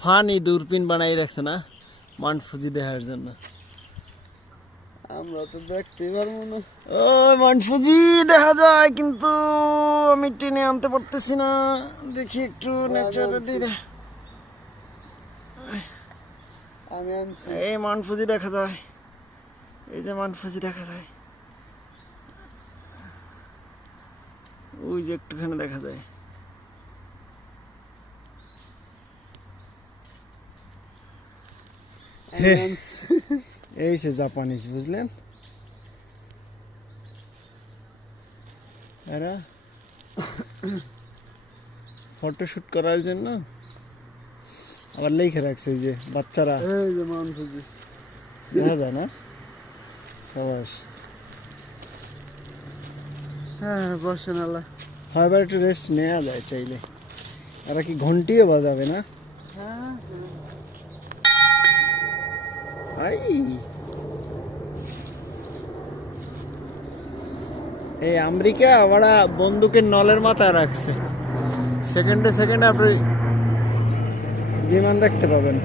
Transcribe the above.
Funny দূরবীন বানাই রাখছে না মাউন্ট ফুজি দেখার জন্য। আমরা তো দেখতে পারবো না। ও মাউন্ট ফুজি দেখা যায় কিন্তু আমি টেনে আনতে পারতেছি না। দেখি একটু নেচারে দিয়ে। আমি আনছি। এই মাউন্ট ফুজি দেখা যায়, এই যে মাউন্ট ফুজি দেখা যায়, ওই যে একটুখানি দেখা যায়। এই সে জাপানিজ বুঝলেন, এরা ফটোশুট করার জন্য আবার লিখে রাখছে এই যে বাচ্চারা। এই যে মাউন্ট ফুজি দেখা যায় না সবাই। হ্যাঁ বসেন আল্লাহ। হয় এবার একটু রেস্ট নেওয়া যায় চাইলে। এরা কি ঘন্টিও বাজাবে না? হ্যাঁ আই এই আমেরিকা ওরা বন্দুকের নলের মাথায় রাখছে, সেকেন্ডে সেকেন্ডে আপনি বিমান দেখতে পাবেন।